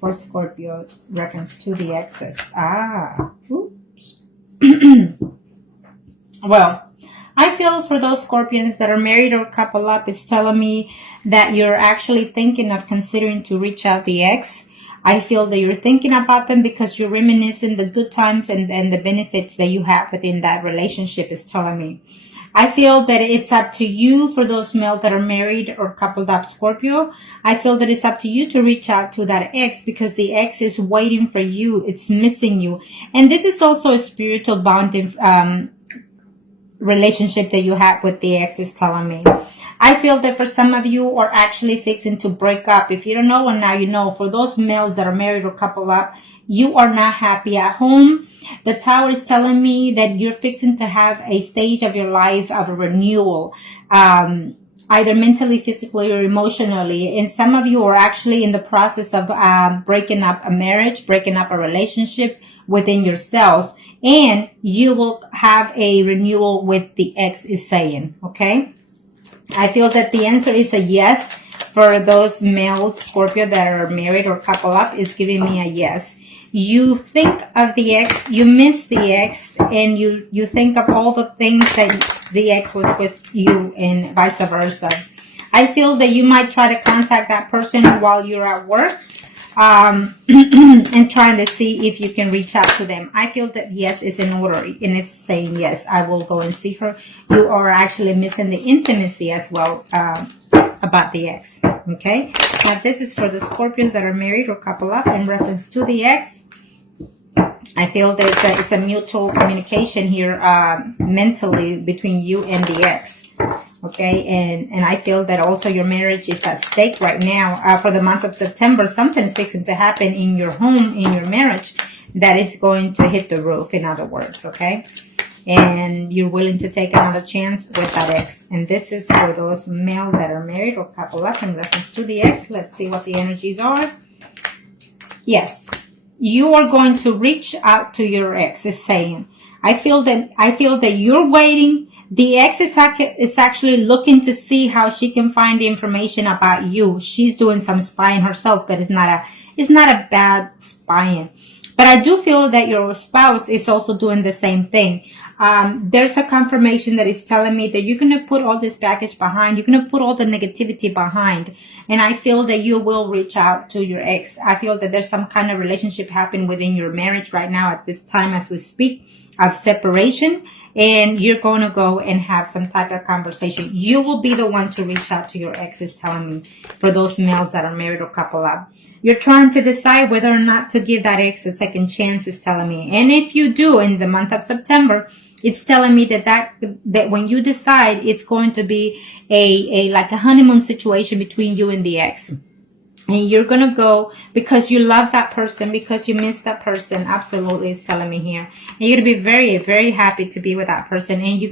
for Scorpio, reference to the exes. Oops. Well, I feel for those Scorpions that are married or couple up, it's telling me that you're actually thinking of considering to reach out the ex. I feel that you're thinking about them because you're reminiscing the good times and the benefits that you have within that relationship, is telling me. I feel that it's up to you for those males that are married or coupled up Scorpio. I feel that it's up to you to reach out to that ex because the ex is waiting for you. It's missing you. And this is also a spiritual bonding relationship that you have with the ex, is telling me. I feel that for some of you are actually fixing to break up. If you don't know, and now you know, for those males that are married or coupled up, you are not happy at home. The Tower is telling me that you're fixing to have a stage of your life of a renewal, either mentally, physically, or emotionally. And some of you are actually in the process of breaking up a marriage, breaking up a relationship within yourself. And you will have a renewal with the ex, is saying, okay? I feel that the answer is a yes. For those males, Scorpio, that are married or couple up, is giving me a yes. You think of the ex, you miss the ex, and you think of all the things that the ex was with you, and vice versa. I feel that you might try to contact that person while you're at work, and trying to see if you can reach out to them. I feel that yes is in order, and it's saying yes, I will go and see her. You are actually missing the intimacy as well about the ex. Okay, now this is for the Scorpions that are married or couple up in reference to the ex. I feel that it's a mutual communication here mentally between you and the ex. Okay, and I feel that also your marriage is at stake right now. For the month of September, something's fixing to happen in your home, in your marriage, that is going to hit the roof, in other words, okay? And you're willing to take another chance with that ex. And this is for those male that are married or couple up in reference to the ex. Let's see what the energies are. Yes, you are going to reach out to your ex, is saying. I feel that you're waiting. The ex is actually looking to see how she can find information about you. She's doing some spying herself, but it's not a bad spying. But I do feel that your spouse is also doing the same thing. There's a confirmation that is telling me that you're going to put all this baggage behind. You're going to put all the negativity behind. And I feel that you will reach out to your ex. I feel that there's some kind of relationship happening within your marriage right now at this time as we speak, of separation. And you're going to go and have some type of conversation. You will be the one to reach out to your ex, is telling me, for those males that are married or couple up. You're trying to decide whether or not to give that ex a second chance, is telling me. And if you do in the month of September, it's telling me that when you decide, it's going to be like a honeymoon situation between you and the ex. And you're going to go because you love that person, because you miss that person. Absolutely, it's telling me here. And you're going to be very, very happy to be with that person. And you're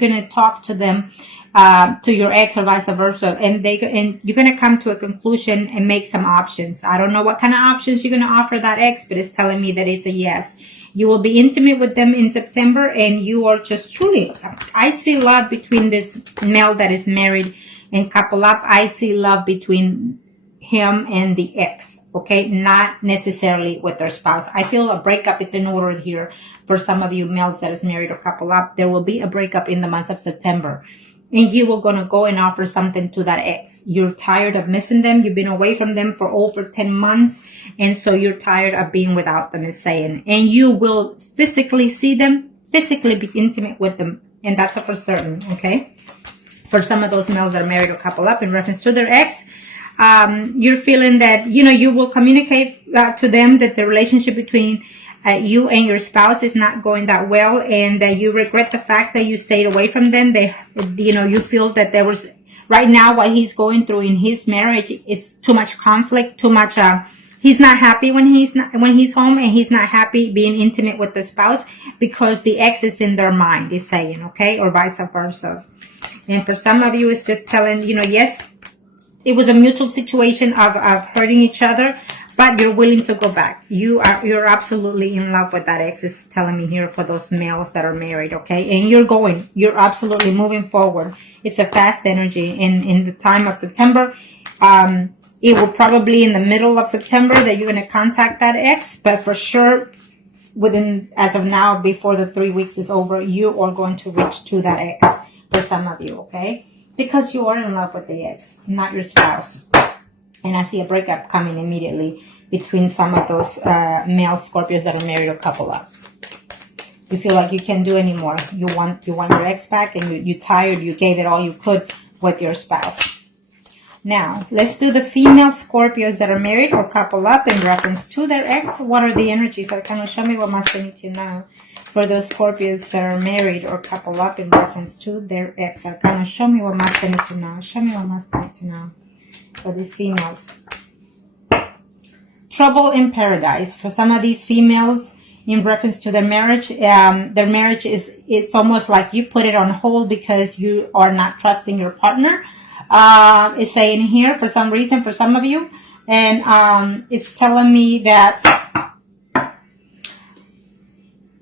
going to talk to them, to your ex or vice versa. And you're going to come to a conclusion and make some options. I don't know what kind of options you're going to offer that ex, but it's telling me that it's a yes. You will be intimate with them in September, and you are just truly, I see love between this male that is married and couple up. I see love between him and the ex, okay? Not necessarily with their spouse. I feel a breakup is in order here for some of you males that is married or couple up. There will be a breakup in the month of September. And you were going to go and offer something to that ex. You're tired of missing them. You've been away from them for over 10 months. And so you're tired of being without them, is saying. And you will physically see them, physically be intimate with them. And that's for certain, okay? For some of those males that are married or couple up in reference to their ex, you're feeling that, you will communicate to them that the relationship between you and your spouse is not going that well, and that you regret the fact that you stayed away from them. You feel that there was, right now, what he's going through in his marriage, it's too much conflict, too much, he's not happy when he's home, and he's not happy being intimate with the spouse because the ex is in their mind, is saying, okay, or vice versa. And for some of you, it's just telling, yes, it was a mutual situation of hurting each other, but you're willing to go back. You're absolutely in love with that ex, is telling me here for those males that are married, okay? And you're absolutely moving forward. It's a fast energy. In the time of September, It will probably in the middle of September that you're going to contact that ex, but for sure within, as of now, before the 3 weeks is over, you are going to reach to that ex for some of you, okay? Because you are in love with the ex, not your spouse. And I see a breakup coming immediately between some of those male Scorpios that are married or couple up. You feel like you can't do anymore. You want your ex back, and you're tired. You gave it all you could with your spouse. Now, let's do the female Scorpios that are married or couple up in reference to their ex. What are the energies? Arcana, show me what must they need to know for those Scorpios that are married or couple up in reference to their ex. Arcana, show me what must they need to know. Show me what must they need to know for these females. Trouble in paradise. For some of these females, in reference to their marriage is, it's almost like you put it on hold because you are not trusting your partner. It's saying here for some reason for some of you, and it's telling me that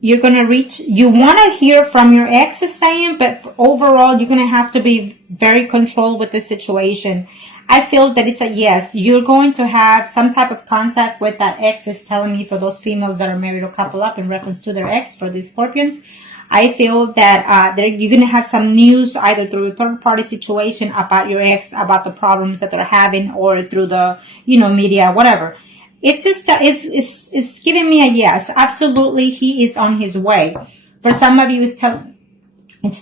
you're going to reach, you want to hear from your ex is saying, but overall you're going to have to be very controlled with the situation. I feel that it's a yes. You're going to have some type of contact with that ex, is telling me for those females that are married or couple up in reference to their ex, for these Scorpions. I feel that you're going to have some news either through a third-party situation about your ex, about the problems that they're having, or through the, media, whatever. It just it's giving me a yes. Absolutely, he is on his way. For some of you, it's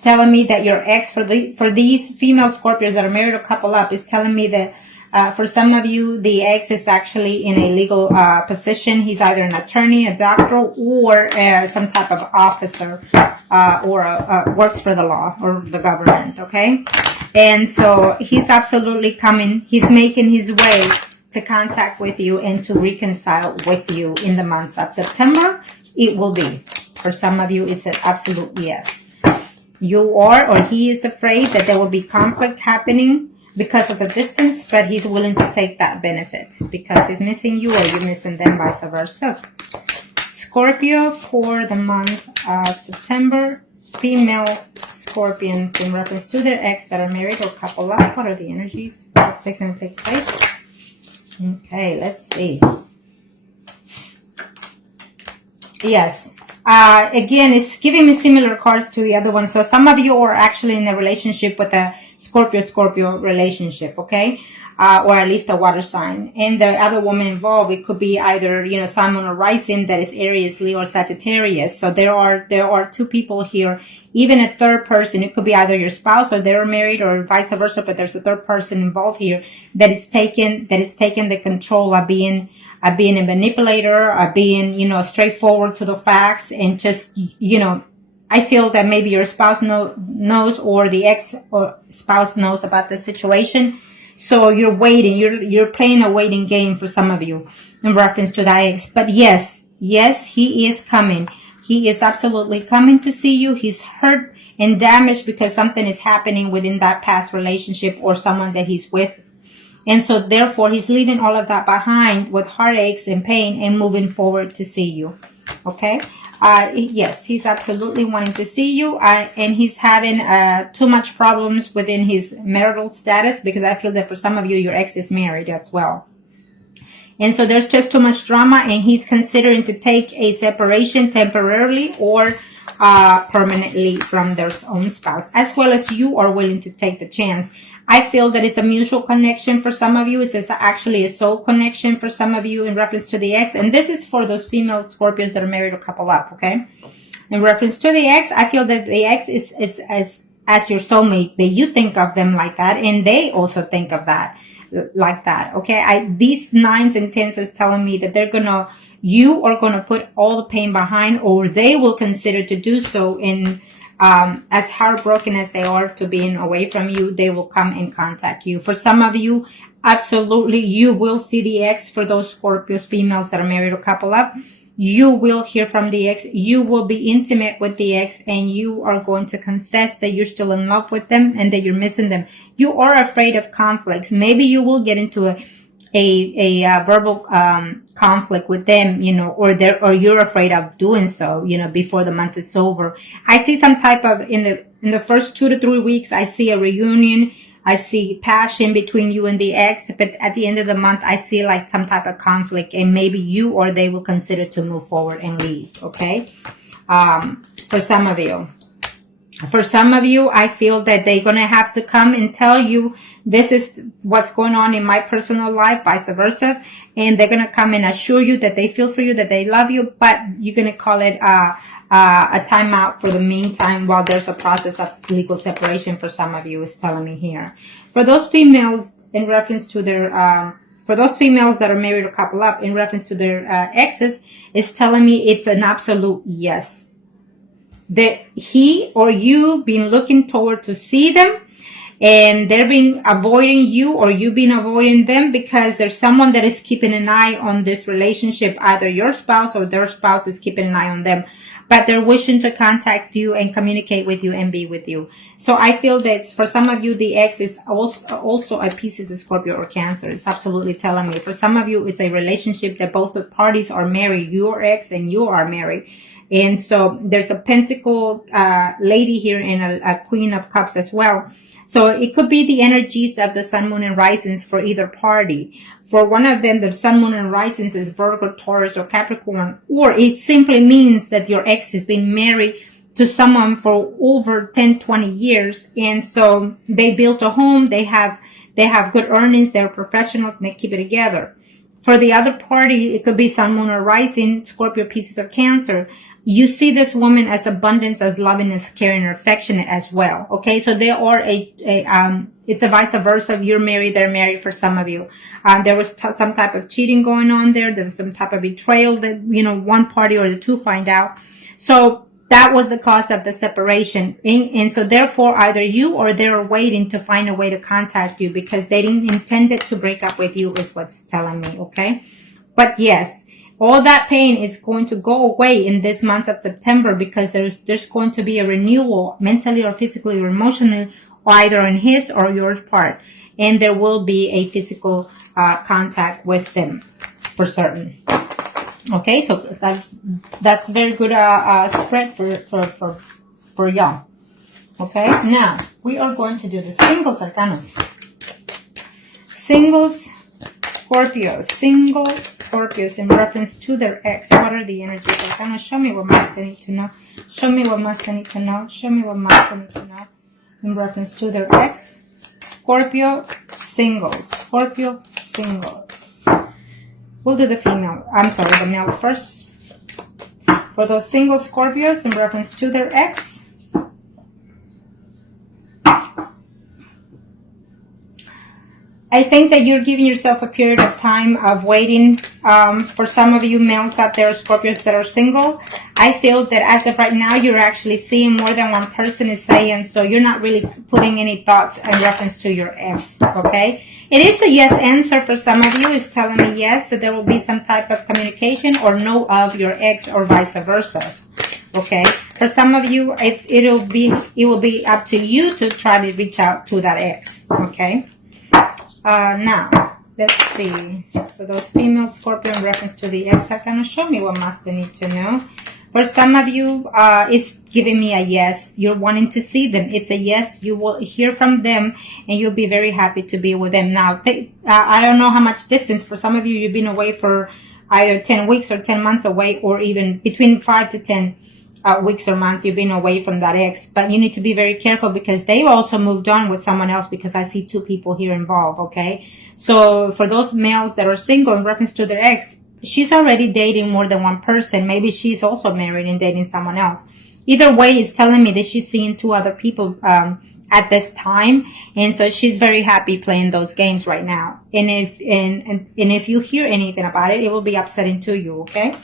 telling me that your ex, for these female Scorpios that are married or couple up, is telling me that for some of you, the ex is actually in a legal position. He's either an attorney, a doctor, or some type of officer, or works for the law or the government, okay? And so he's absolutely coming. He's making his way to contact with you and to reconcile with you in the month of September. It will be. For some of you, it's an absolute yes. You are, or he is afraid that there will be conflict happening because of the distance, but he's willing to take that benefit because he's missing you or you're missing them, vice versa. Scorpio for the month of September, female Scorpions in reference to their ex that are married or couple up. What are the energies? What's fixing to take place? Okay, let's see. Yes. Again, it's giving me similar cards to the other one. So some of you are actually in a relationship with a Scorpio relationship, okay? Or at least a water sign. And the other woman involved, it could be either, Sun, Moon, or Rising that is Aries, Leo, or Sagittarius. So there are two people here, even a third person. It could be either your spouse or they're married or vice versa, but there's a third person involved here that is taking the control of being a manipulator, of being, straightforward to the facts, and just, I feel that maybe your spouse knows, or the ex or spouse knows about the situation. So you're waiting, you're playing a waiting game for some of you in reference to that ex. But yes, he is coming. He is absolutely coming to see you. He's hurt and damaged because something is happening within that past relationship or someone that he's with. And so therefore he's leaving all of that behind with heartaches and pain and moving forward to see you. Okay. Yes, he's absolutely wanting to see you. And he's having, too much problems within his marital status, because I feel that for some of you, your ex is married as well. And so there's just too much drama, and he's considering to take a separation temporarily or permanently from their own spouse, as well as you are willing to take the chance. I feel that it's a mutual connection for some of you. It's actually a soul connection for some of you in reference to the ex. And this is for those female Scorpios that are married or couple up, okay? In reference to the ex, I feel that the ex is as your soulmate, that you think of them like that, and they also think of that like that, okay? These 9s and 10s is telling me that you are gonna put all the pain behind, or they will consider to do so. In as heartbroken as they are to being away from you, they will come and contact you. For some of you, absolutely, you will see the ex. For those Scorpios females that are married or couple up, you will hear from the ex. You will be intimate with the ex, and you are going to confess that you're still in love with them and that you're missing them. You are afraid of conflicts. Maybe you will get into a verbal conflict with them, or you're afraid of doing so, before the month is over. I see some type of in the first 2 to 3 weeks, I see a reunion I see passion between you and the ex, but at the end of the month, I see like some type of conflict, and maybe you or they will consider to move forward and leave, okay? For some of you. For some of you, I feel that they're going to have to come and tell you, this is what's going on in my personal life, vice versa. And they're going to come and assure you that they feel for you, that they love you, but you're going to call it a timeout for the meantime while there's a process of legal separation for some of you, is telling me here. For those females, in reference to their, for those females that are married or couple up, in reference to their exes, it's telling me it's an absolute yes. That he or you been looking toward to see them, and they've been avoiding you, or you've been avoiding them, because there's someone that is keeping an eye on this relationship. Either your spouse or their spouse is keeping an eye on them, but they're wishing to contact you and communicate with you and be with you. So I feel that for some of you, the ex is also a Pisces, a Scorpio, or Cancer. It's absolutely telling me. For some of you, it's a relationship that both the parties are married, your ex and you are married. And so there's a Pentacle lady here and a Queen of Cups as well. So it could be the energies of the Sun, Moon, and Risings for either party. For one of them, the Sun, Moon, and Risings is Virgo, Taurus, or Capricorn. Or it simply means that your ex has been married to someone for over 10, 20 years. And so they built a home. They have good earnings. They're professionals, and they keep it together. For the other party, it could be Sun, Moon, or Rising, Scorpio, Pisces, or Cancer. You see this woman as abundance, as loving, as caring, or affectionate as well. Okay, so they are it's a vice versa. If you're married, they're married for some of you. There was some type of cheating going on there. There was some type of betrayal that, one party or the two find out. So that was the cause of the separation. And so therefore, either you or they're waiting to find a way to contact you, because they didn't intend it to break up with you, is what's telling me. Okay, but yes. All that pain is going to go away in this month of September, because there's going to be a renewal, mentally or physically or emotionally, either on his or your part. And there will be a physical contact with them for certain. Okay, so that's very good spread for y'all. Okay, now we are going to do the singles arcanas. Singles Scorpios in reference to their ex. What are the energies? Arcana, show me what must they need to know. Show me what must they need to know. Show me what must they need to know in reference to their ex. Scorpio singles. Scorpio singles. We'll do the the males first. For those single Scorpios in reference to their ex. I think that you're giving yourself a period of time of waiting. For some of you males out there, Scorpios that are single, I feel that as of right now, you're actually seeing more than one person is saying, so you're not really putting any thoughts in reference to your ex, okay? It is a yes answer for some of you. It's telling me yes, that there will be some type of communication or no of your ex, or vice versa, okay? For some of you, it will be up to you to try to reach out to that ex, okay? Now, let's see. For those female Scorpio in reference to the ex, Arcana, show me what must they need to know. For some of you, it's giving me a yes. You're wanting to see them. It's a yes. You will hear from them, and you'll be very happy to be with them. Now, I don't know how much distance. For some of you, you've been away for either 10 weeks or 10 months away, or even between 5 to 10 weeks or months you've been away from that ex. But you need to be very careful, because they've also moved on with someone else, because I see two people here involved, okay? So for those males that are single in reference to their ex, she's already dating more than one person. Maybe she's also married and dating someone else. Either way, it's telling me that she's seeing two other people at this time, and so she's very happy playing those games right now. And if you hear anything about it, it will be upsetting to you, okay?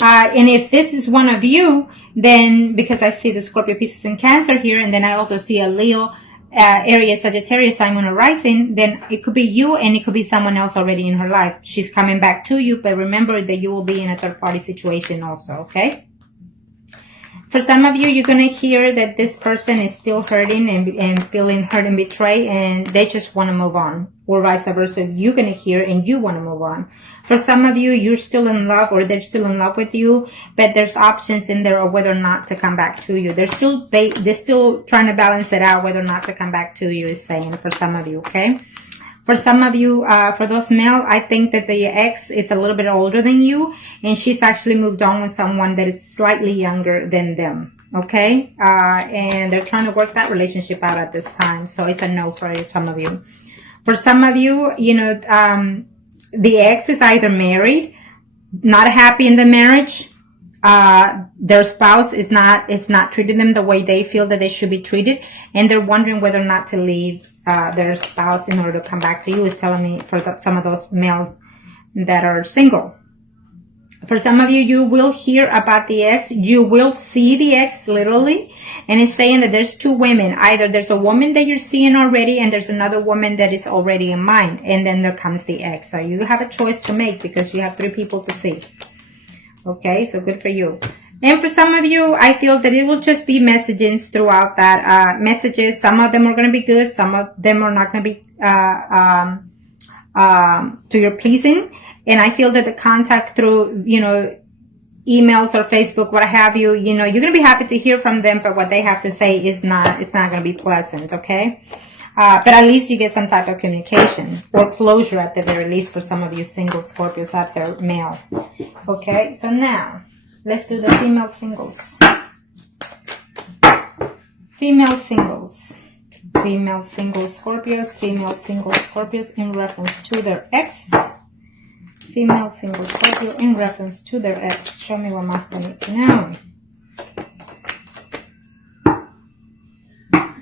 And if this is one of you, then, because I see the Scorpio, Pisces, and Cancer here, and then I also see a Leo, Aries, Sagittarius, Moon, or Rising, then it could be you, and it could be someone else already in her life. She's coming back to you, but remember that you will be in a third-party situation also, okay? For some of you, you're going to hear that this person is still hurting and feeling hurt and betrayed, and they just want to move on, or vice versa. You're going to hear and you want to move on. For some of you, you're still in love, or they're still in love with you, but there's options in there of whether or not to come back to you. They're still trying to balance it out whether or not to come back to you, is saying for some of you, okay? For some of you, for those male, I think that the ex is a little bit older than you, and she's actually moved on with someone that is slightly younger than them, okay? And they're trying to work that relationship out at this time, so it's a no for some of you. For some of you, you know, the ex is either married, not happy in the marriage, their spouse is not treating them the way they feel that they should be treated, and they're wondering whether or not to leave their spouse in order to come back to you, is telling me for some of those males that are single. For some of you, you will hear about the ex. You will see the ex literally, and it's saying that there's two women. Either there's a woman that you're seeing already, and there's another woman that is already in mind, and then there comes the ex. So you have a choice to make because you have 3 people to see. Okay, so good for you. And for some of you, I feel that it will just be messages throughout that, messages. Some of them are going to be good. Some of them are not going to be, to your pleasing. And I feel that the contact through, you know, emails or Facebook, what have you, you know, you're going to be happy to hear from them, but what they have to say is it's not going to be pleasant. Okay. But at least you get some type of communication or closure at the very least for some of you single Scorpios out there, male. Okay. So now, let's do the female singles. Female singles. Female single Scorpios. Female single Scorpios in reference to their ex. Female single Scorpio in reference to their ex. Show me what must I need to know.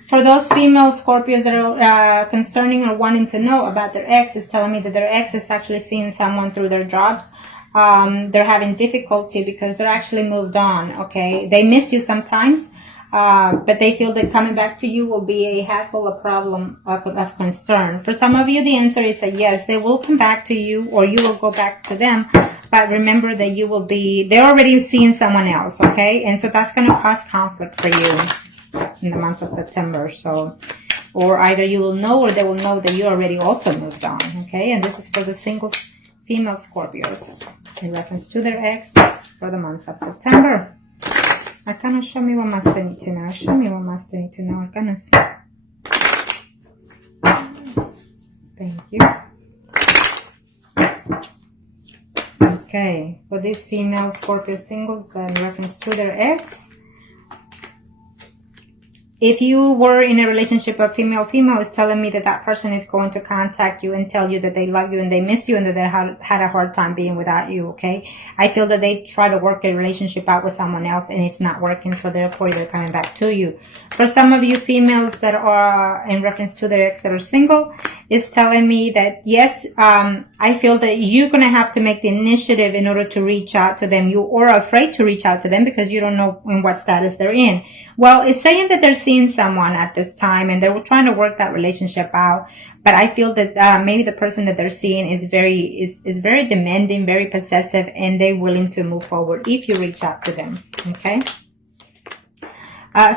For those female Scorpios that are concerning or wanting to know about their ex, is telling me that their ex is actually seeing someone through their jobs. They're having difficulty because they're actually moved on, okay? They miss you sometimes, but they feel that coming back to you will be a hassle, a problem of concern. For some of you, the answer is a yes. They will come back to you, or you will go back to them. But remember that they're already seeing someone else, okay? And so that's going to cause conflict for you in the month of September. So, or either you will know, or they will know that you already also moved on, okay? And this is for the single female Scorpios in reference to their ex for the month of September. Arcana, show me what must I need to know. Show me what must I need to know, Arcanos. Thank you. Okay, for these female Scorpio singles in reference to their ex, if you were in a relationship of female-female, it's telling me that that person is going to contact you and tell you that they love you and they miss you and that they had a hard time being without you, okay? I feel that they try to work a relationship out with someone else and it's not working, so therefore they're coming back to you. For some of you females that are in reference to their ex that are single, it's telling me that, yes, I feel that you're going to have to make the initiative in order to reach out to them. You are afraid to reach out to them because you don't know in what status they're in. Well, it's saying that they're seeing someone at this time and they were trying to work that relationship out. But I feel that maybe the person that they're seeing is very demanding, very possessive, and they're willing to move forward if you reach out to them. Okay.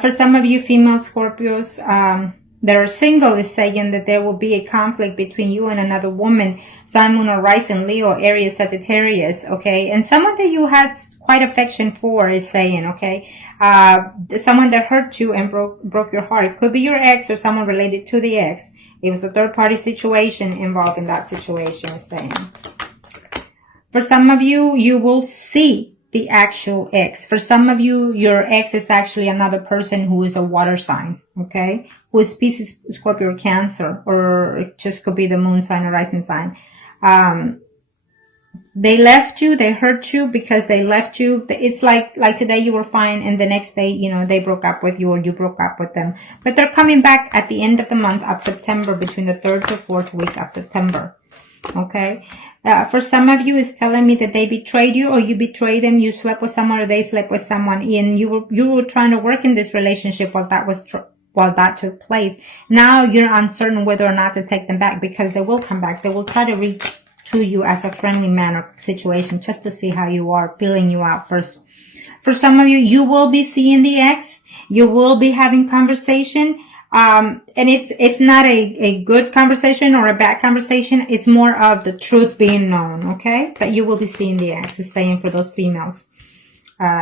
For some of you female Scorpios that are single, is saying that there will be a conflict between you and another woman, Sun, Moon, or Rising, Leo, Aries, Sagittarius. Okay, and someone that you had quite affection for is saying, okay, someone that hurt you and broke your heart. It could be your ex or someone related to the ex. It was a third-party situation involved in that situation, is saying. For some of you, you will see the actual ex. For some of you, your ex is actually another person who is a water sign, okay, who is Pisces, Scorpio, or Cancer, or it just could be the moon sign or rising sign. They left you, they hurt you because they left you. It's like today you were fine and the next day, you know, they broke up with you or you broke up with them. But they're coming back at the end of the month of September, between the 3rd to 4th week of September. Okay. For some of you, it's telling me that they betrayed you or you betrayed them. You slept with someone or they slept with someone, and you were trying to work in this relationship while that took place. Now you're uncertain whether or not to take them back because they will come back. They will try to reach to you as a friendly manner situation just to see how you are, feeling you out first. For some of you, you will be seeing the ex. You will be having conversation. And it's not a good conversation or a bad conversation. It's more of the truth being known, okay? But you will be seeing the ex. It's saying for those females,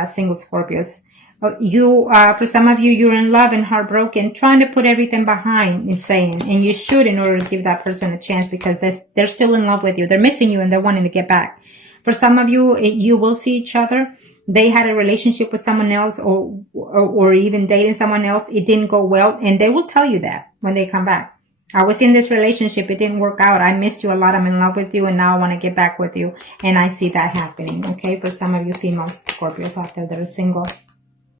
single Scorpios. For some of you, you're in love and heartbroken, trying to put everything behind, it's saying. And you should, in order to give that person a chance, because they're still in love with you. They're missing you and they're wanting to get back. For some of you, you will see each other. They had a relationship with someone else or even dating someone else. It didn't go well. And they will tell you that when they come back. I was in this relationship. It didn't work out. I missed you a lot. I'm in love with you. And now I want to get back with you. And I see that happening. Okay. For some of you female Scorpios out there that are single.